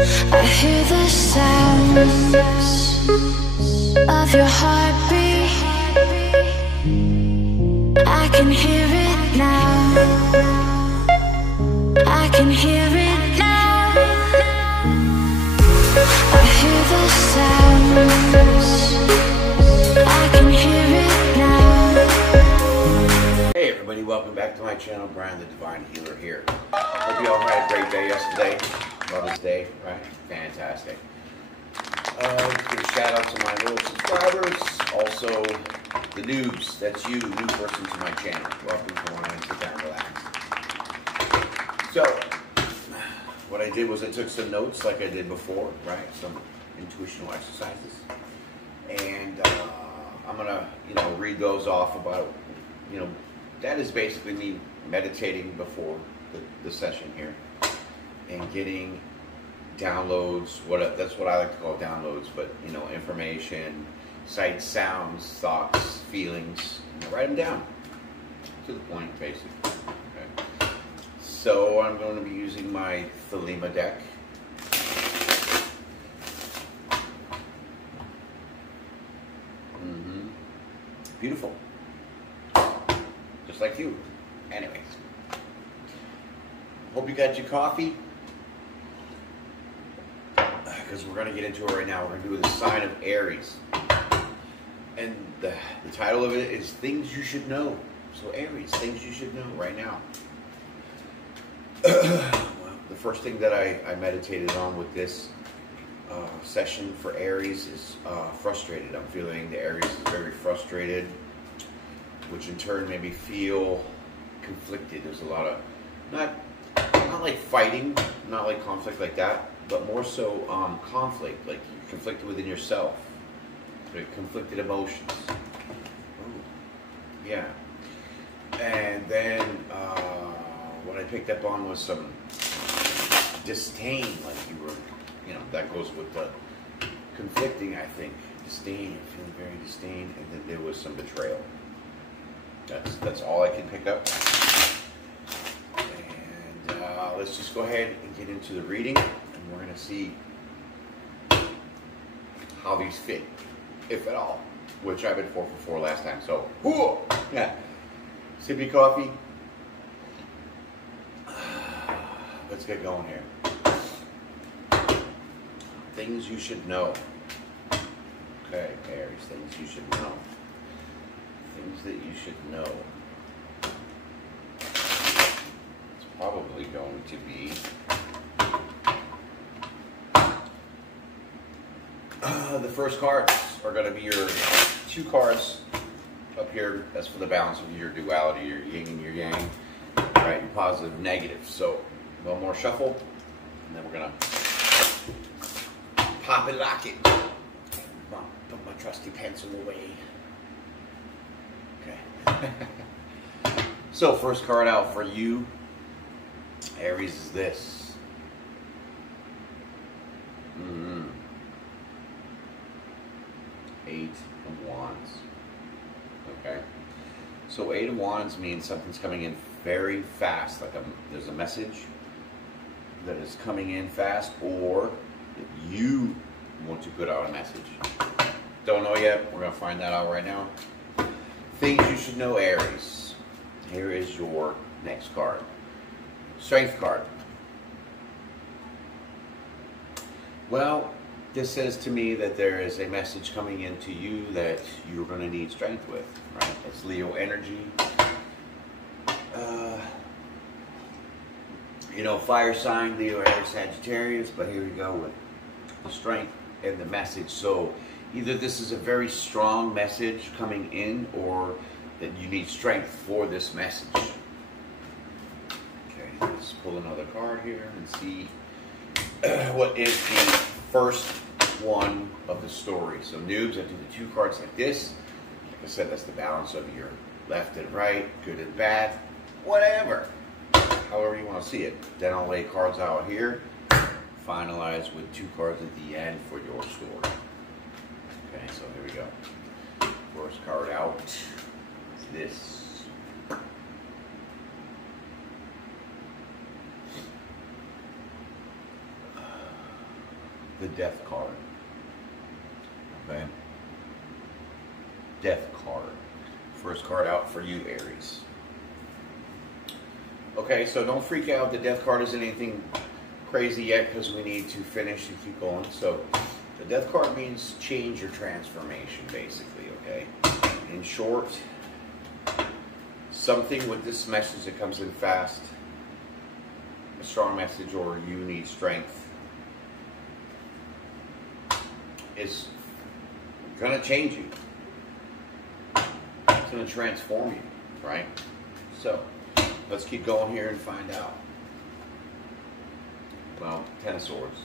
I hear the sounds of your heartbeat. I can hear it now. I can hear it now. I hear the sounds. I can hear it now. Hey everybody, welcome back to my channel. Brian the Divine Healer here. Hope you all had a great day yesterday. Mother's Day, right? Fantastic. Give a shout out to my little subscribers. Also, the noobs. That's you, new person to my channel. Welcome to one and sit down and relax. So, what I did was I took some notes like I did before, right? Some intuitional exercises. And I'm gonna, read those off about, that is basically me meditating before the session here and getting downloads. That's what I like to call downloads, but information, sights, sounds, thoughts, feelings. Write them down to the point, basically. Okay. So I'm going to be using my Thelema deck. Beautiful. Just like you. Anyways. Hope you got your coffee. Because we're going to get into it right now. We're going to do the sign of Aries. And the title of it is Things You Should Know. So Aries, things you should know right now. Well, the first thing that I meditated on with this session for Aries is frustrated. I'm feeling the Aries is very frustrated, which in turn made me feel conflicted. There's a lot of, not like fighting, not like conflict like that, but more so conflict, like you're conflicted within yourself, like conflicted emotions. Ooh, yeah. And then what I picked up on was some disdain, like you were, that goes with the conflicting, I think. Disdain, feeling very disdain, and then there was some betrayal. That's all I can pick up. And let's just go ahead and get into the reading, and we're going to see how these fit, if at all, which I've been 4 for 4 last time. So, whoo, yeah, sip your coffee. Let's get going here. Things you should know. Okay, Aries, things you should know. Things that you should know. It's probably going to be the first cards are going to be your 2 cards up here. That's for the balance of your duality, your yin and your yang, right? Your positive, negative. So one more shuffle, and then we're going to pop it, lock it. Put my trusty pencil away. Okay. So first card out for you, Aries, is this. Eight of Wands. Okay. So 8 of Wands means something's coming in very fast. Like there's a message that is coming in fast, or that you want to put out a message. Don't know yet. We're going to find that out right now. Things you should know, Aries. Here is your next card. Strength card. Well, this says to me that there is a message coming into you that you're going to need strength with, right? It's Leo energy. Fire sign, Leo, Aries, Sagittarius, but here we go with the strength and the message. So either this is a very strong message coming in, or that you need strength for this message. Okay, let's pull another card here and see what is the first one of the story. So noobs, I do the 2 cards like this. Like I said, that's the balance of your left and right, good and bad, whatever. However you want to see it. Then I'll lay cards out here, finalize with 2 cards at the end for your story. Okay, so here we go. First card out is this. the Death card. Okay? Death card. First card out for you, Aries. Okay, so don't freak out. The Death card isn't anything crazy yet because we need to finish and keep going. So the Death card means change or transformation, basically, okay? In short, something with this message that comes in fast, a strong message, or you need strength, is going to change you. It's going to transform you, right? So let's keep going here and find out. Well, Ten of Swords.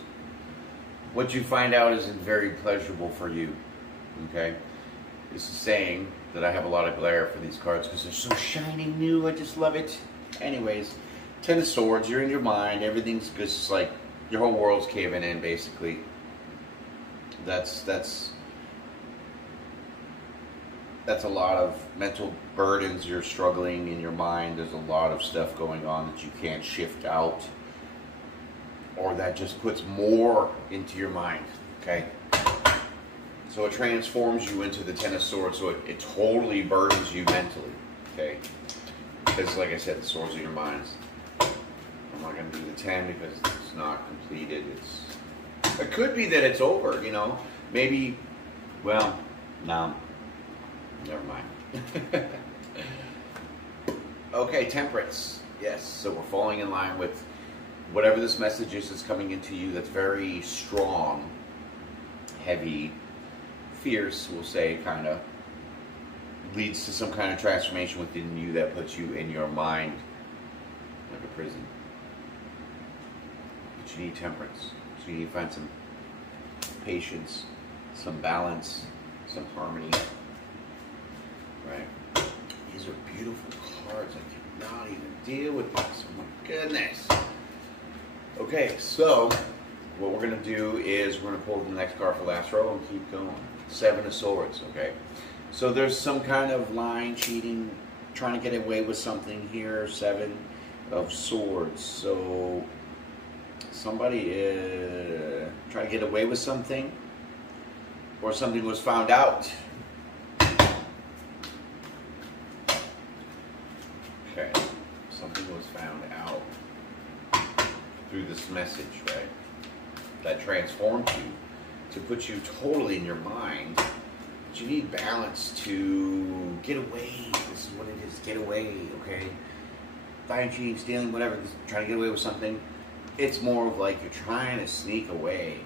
What you find out isn't very pleasurable for you, okay? This is saying that I have a lot of glare for these cards because they're so shiny new. I just love it. Anyways, Ten of Swords, you're in your mind. Everything's just like your whole world's caving in, basically. That's a lot of mental burdens. You're struggling in your mind. There's a lot of stuff going on that you can't shift out, or that just puts more into your mind, okay? So it transforms you into the Ten of Swords, so it totally burdens you mentally, okay? Because, like I said, the swords are your minds. I'm not going to do the 10 because it's not completed. It could be that it's over, you know? Maybe, well, no. Never mind. Okay, Temperance. Yes, so we're falling in line with whatever this message is that's coming into you that's very strong, heavy, fierce, we'll say, kind of leads to some kind of transformation within you that puts you in your mind like a prison. But you need temperance. So you need to find some patience, some balance, some harmony. Right? These are beautiful cards. I cannot even deal with this. Oh my goodness. Okay, so what we're going to do is we're going to pull the next card for last row and keep going. Seven of Swords, okay? So there's some kind of lying, cheating, trying to get away with something here. Seven of Swords. So somebody is trying to get away with something, or something was found out. Okay, something was found out through this message, right? That transformed you to put you totally in your mind. But you need balance to get away. This is what it is, get away, okay? Lying, cheating, stealing, whatever, trying to get away with something. It's more of like you're trying to sneak away.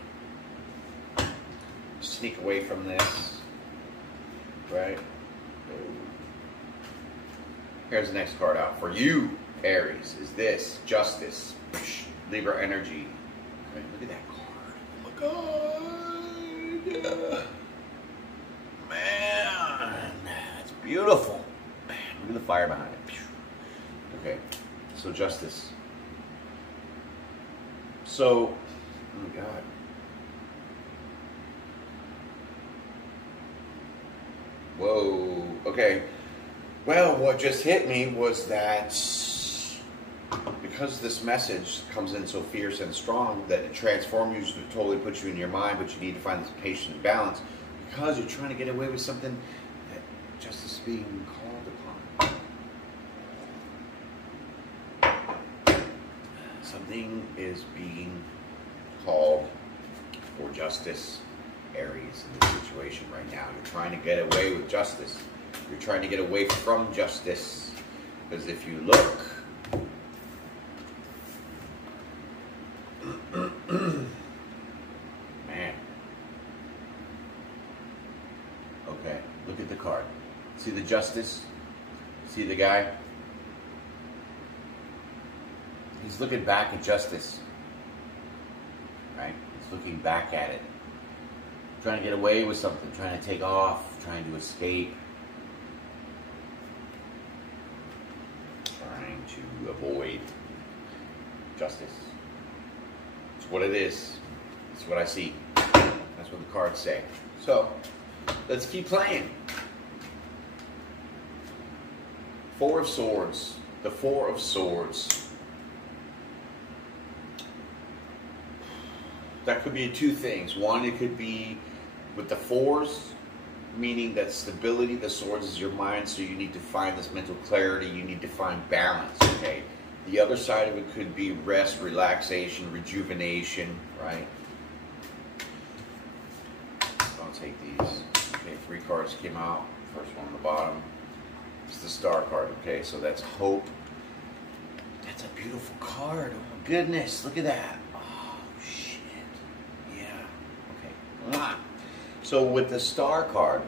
Sneak away from this, right? Here's the next card out for you, Aries, is this, Justice. Libra energy. Okay, look at that card. Oh my God. Man, that's beautiful. Man, look at the fire behind it. Okay, so Justice. So, oh my God. Whoa, okay. Well, what just hit me was that because this message comes in so fierce and strong that it transforms you, to totally puts you in your mind, but you need to find this patient balance because you're trying to get away with something that justice is being called upon. Something is being called for justice, Aries, in this situation right now. You're trying to get away with justice. You're trying to get away from justice. Because if you look, man. Okay, look at the card. See the Justice? See the guy? He's looking back at justice. Right? He's looking back at it. Trying to get away with something, trying to take off, trying to escape. Trying to avoid justice. It's what it is. It's what I see. That's what the cards say. So, let's keep playing. Four of Swords. The Four of Swords. that could be two things. One, it could be with the fours, meaning that stability, the swords is your mind, so you need to find this mental clarity, you need to find balance, okay? The other side of it could be rest, relaxation, rejuvenation, right? I'll take these. Okay, 3 cards came out. First one on the bottom. It's the star card, okay? So that's hope. That's a beautiful card. Oh my goodness, look at that. Oh, shit. Yeah. Okay. Mwah. So with the star card,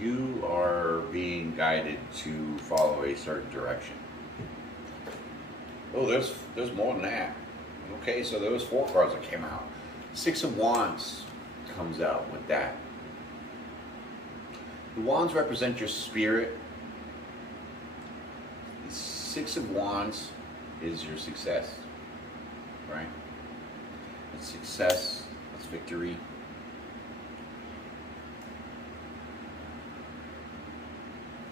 you are being guided to follow a certain direction. Oh, there's more than that. Okay, so there was 4 cards that came out. 6 of Wands comes out with that. The Wands represent your spirit. The 6 of Wands is your success, right? It's success, it's victory.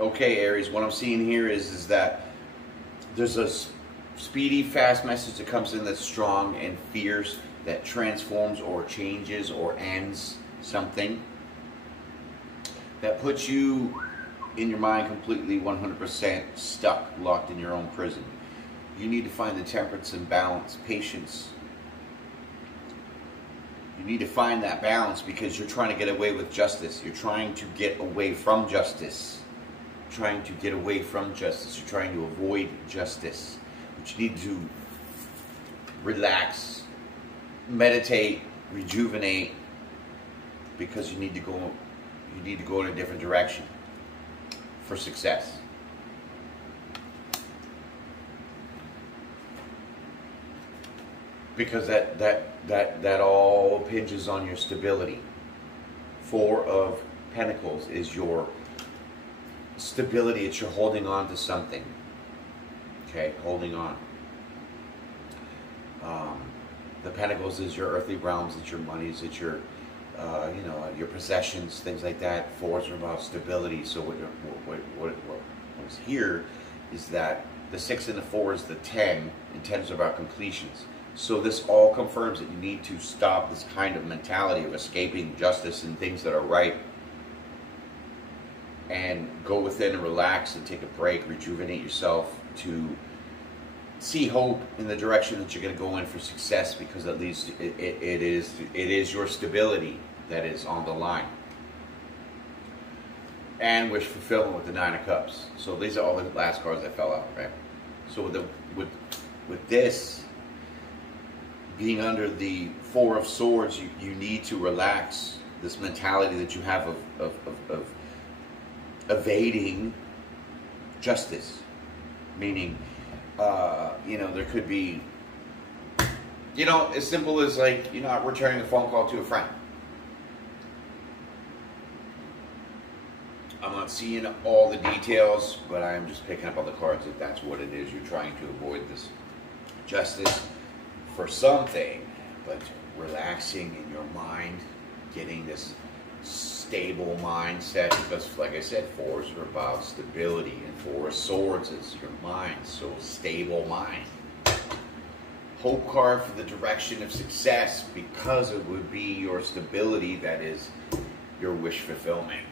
Okay, Aries, what I'm seeing here is that there's a speedy, fast message that comes in that's strong and fierce, that transforms or changes or ends something, that puts you in your mind completely 100% stuck, locked in your own prison. You need to find the temperance and balance, patience. You need to find that balance because you're trying to get away with justice. You're trying to get away from justice. Trying to get away from justice. You're trying to avoid justice. But you need to relax, meditate, rejuvenate, because you need to go in a different direction for success. Because that all hinges on your stability. 4 of Pentacles is your stability. It's your holding on to something. Okay, holding on. The Pentacles is your earthly realms, it's your monies, it's your, your possessions, things like that. 4s are about stability. So what is here is that the 6 and the 4 is the 10, and 10 is about completions. So this all confirms that you need to stop this kind of mentality of escaping justice and things that are right, and go within and relax and take a break, rejuvenate yourself to see hope in the direction that you're going to go in for success, because at least it is your stability that is on the line. And wish fulfillment with the 9 of Cups. So these are all the last cards that fell out, right? So with this being under the 4 of Swords, you need to relax this mentality that you have of evading justice. Meaning, there could be, as simple as like, returning a phone call to a friend. I'm not seeing all the details, but I'm just picking up on the cards that that's what it is. You're trying to avoid this justice for something, but relaxing in your mind, getting this stable mindset, because like I said, 4s are about stability, and 4 of Swords is your mind, so stable mind. Hope card for the direction of success, because it would be your stability that is your wish fulfillment.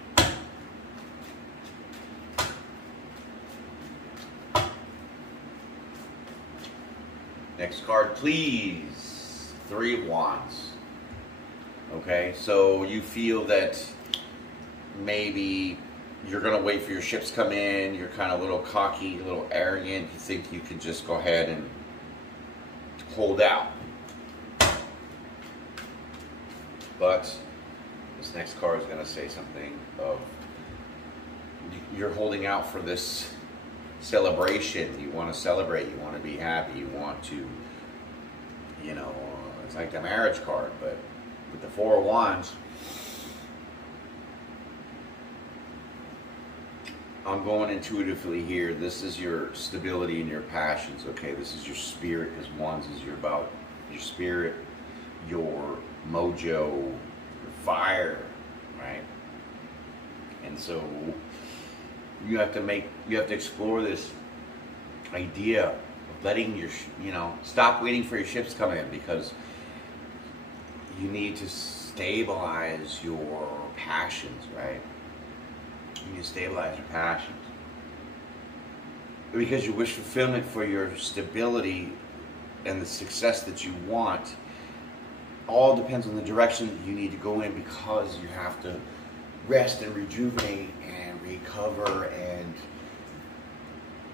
Next card, please. 3 of Wands. Okay, so you feel that maybe you're going to wait for your ships to come in. You're kind of a little cocky, a little arrogant. You think you can just go ahead and hold out. But this next card is going to say something of you're holding out for this celebration. You want to celebrate. You want to be happy. You want to, it's like the marriage card, but with the 4 of Wands, I'm going intuitively here. This is your stability and your passions, okay? This is your spirit, because Wands is about your spirit, your mojo, your fire, right? And so you have to explore this idea of letting your, stop waiting for your ships to come in, because you need to stabilize your passions, right? You need to stabilize your passions. Because your wish fulfillment for your stability and the success that you want all depends on the direction that you need to go in, because you have to rest and rejuvenate and recover and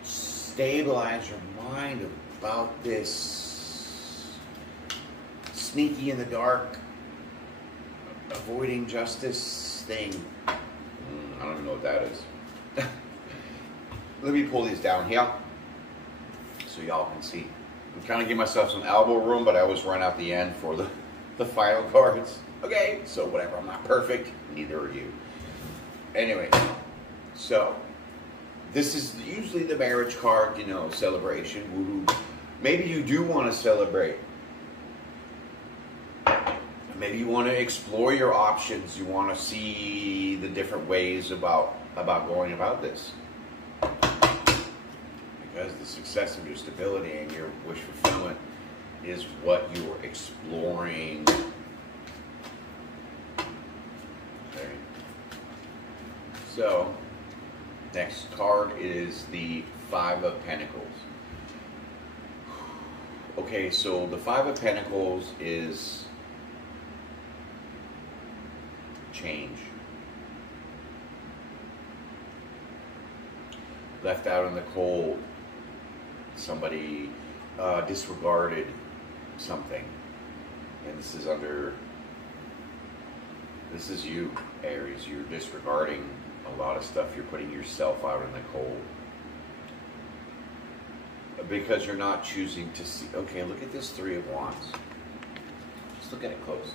stabilize your mind about this sneaky in the dark, avoiding justice thing. I don't even know what that is. Let me pull these down here so y'all can see. I'm trying to give myself some elbow room, but I always run out the end for the final cards. Okay, so whatever. I'm not perfect. Neither are you. Anyway, so this is usually the marriage card, celebration. Woohoo. Maybe you do want to celebrate. Maybe you want to explore your options. You want to see the different ways about going about this. Because the success of your stability and your wish fulfillment is what you're exploring. Okay. So, next card is the Five of Pentacles. Okay, so the Five of Pentacles is change. Left out in the cold. Somebody disregarded something. And this is you, Aries. You're disregarding a lot of stuff. You're putting yourself out in the cold. Because you're not choosing to see. Okay, look at this Three of Wands. Just look at it close.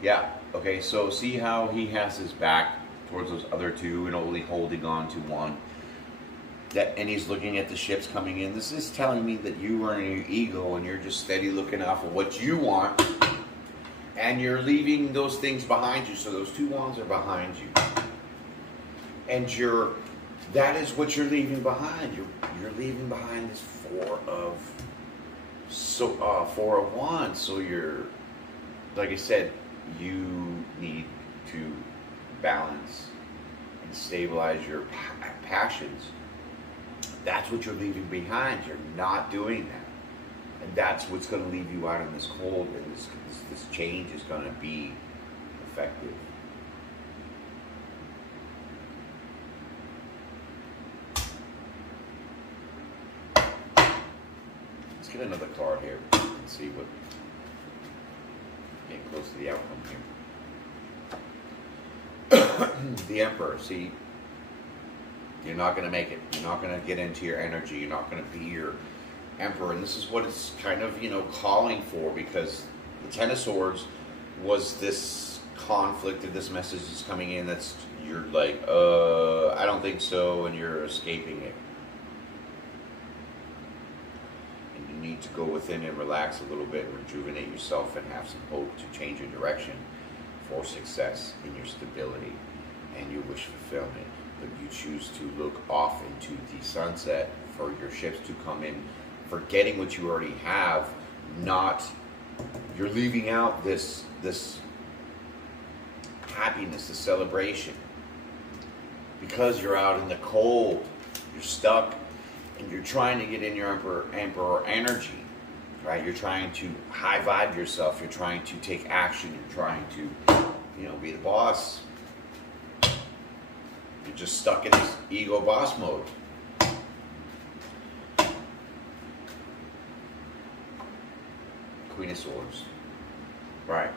Yeah, okay, so see how he has his back towards those other two and only holding on to one. And he's looking at the ships coming in. This is telling me that you are in your ego and you're just steady looking out for what you want. And you're leaving those things behind you. So those two wands are behind you. And that is what you're leaving behind. You're leaving behind this Four of Wands. So you're, like I said, you need to balance and stabilize your passions. That's what you're leaving behind. You're not doing that. And that's what's going to leave you out in this cold, and this change is going to be effective. Let's get another card here and see what, getting close to the outcome here. The Emperor, see, you're not going to make it. You're not going to get into your energy. You're not going to be your Emperor. And this is what it's kind of, calling for, because the Ten of Swords was this conflict, and this message is coming in that's, you're like, I don't think so, and you're escaping it. And you need to go within and relax a little bit, and rejuvenate yourself, and have some hope to change your direction for success in your stability and your wish fulfillment. But you choose to look off into the sunset for your ships to come in, forgetting what you already have. You're leaving out this happiness, this celebration, because you're out in the cold, you're stuck, and you're trying to get in your emperor energy, right? You're trying to high vibe yourself. You're trying to take action. You're trying to, be the boss. You're just stuck in this ego boss mode. Queen of Swords. Right.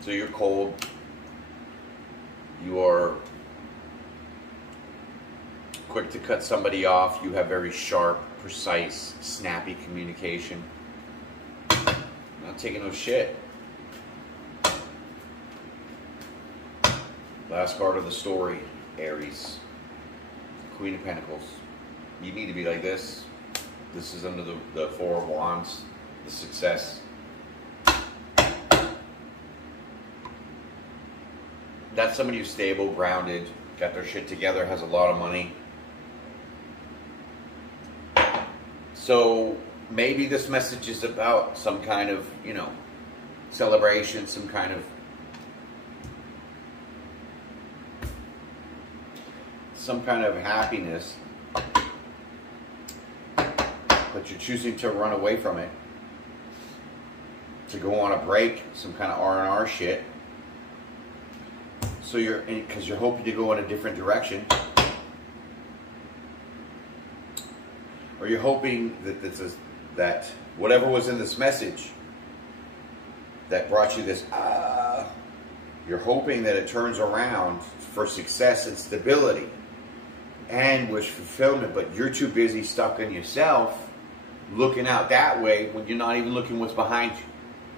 So you're cold. You are quick to cut somebody off. You have very sharp, precise, snappy communication. Not taking no shit. Last card of the story, Aries. Queen of Pentacles. You need to be like this. This is under the Four of Wands. The success. That's somebody who's stable, grounded, got their shit together, has a lot of money, So maybe this message is about some kind of, you know, celebration, some kind of happiness, but you're choosing to run away from it, to go on a break, some kind of R&R shit. So because you're hoping to go in a different direction, or you're hoping that that whatever was in this message that brought you this, you're hoping that it turns around for success and stability and wish fulfillment, but you're too busy stuck in yourself looking out that way when you're not even looking what's behind you.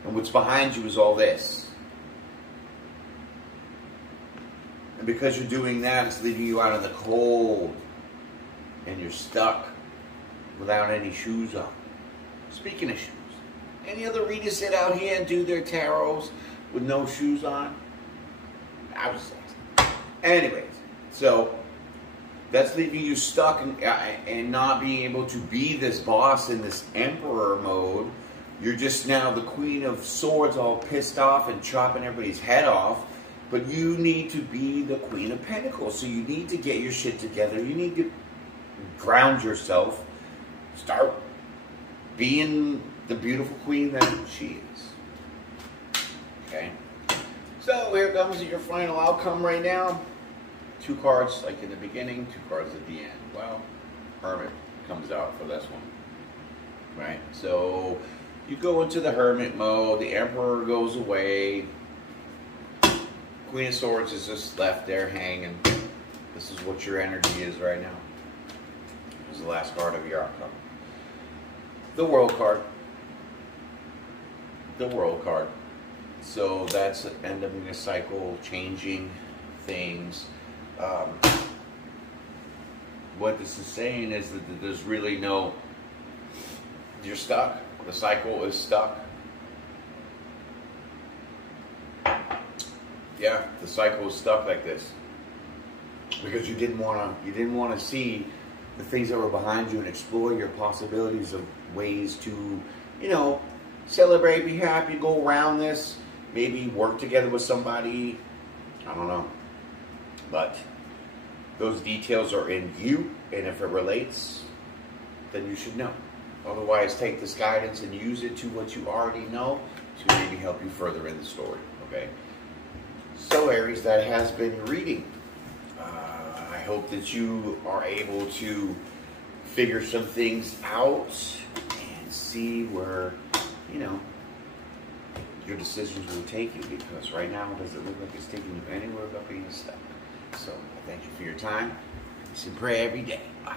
And what's behind you is all this. And because you're doing that, it's leaving you out in the cold. And you're stuck without any shoes on. Speaking of shoes, any other readers sit out here and do their tarots with no shoes on? I was asking. Anyways, so that's leaving you stuck and not being able to be this boss in this emperor mode. You're just now the Queen of Swords, all pissed off and chopping everybody's head off. But you need to be the Queen of Pentacles. So you need to get your shit together. You need to ground yourself. Start being the beautiful queen that she is. Okay? So here comes your final outcome right now. 2 cards like in the beginning, 2 cards at the end. Well, Hermit comes out for this one. Right? So you go into the Hermit mode. The Emperor goes away. Queen of Swords is just left there hanging. This is what your energy is right now. This is the last card of your outcome. The World card. The World card. So that's ending a cycle, changing things. What this is saying is that there's really no, you're stuck. The cycle is stuck. Yeah, the cycle is stuck like this because you didn't want to see the things that were behind you and explore your possibilities of ways to, you know, celebrate, be happy, go around this, maybe work together with somebody. I don't know, but those details are in you, and if it relates, then you should know. Otherwise, take this guidance and use it to what you already know to maybe help you further in the story. Okay. So Aries, that has been your reading. I hope that you are able to figure some things out and see where, you know, your decisions will take you, because right now it doesn't look like it's taking you anywhere but being stuck. So I thank you for your time. Peace and pray every day. Bye.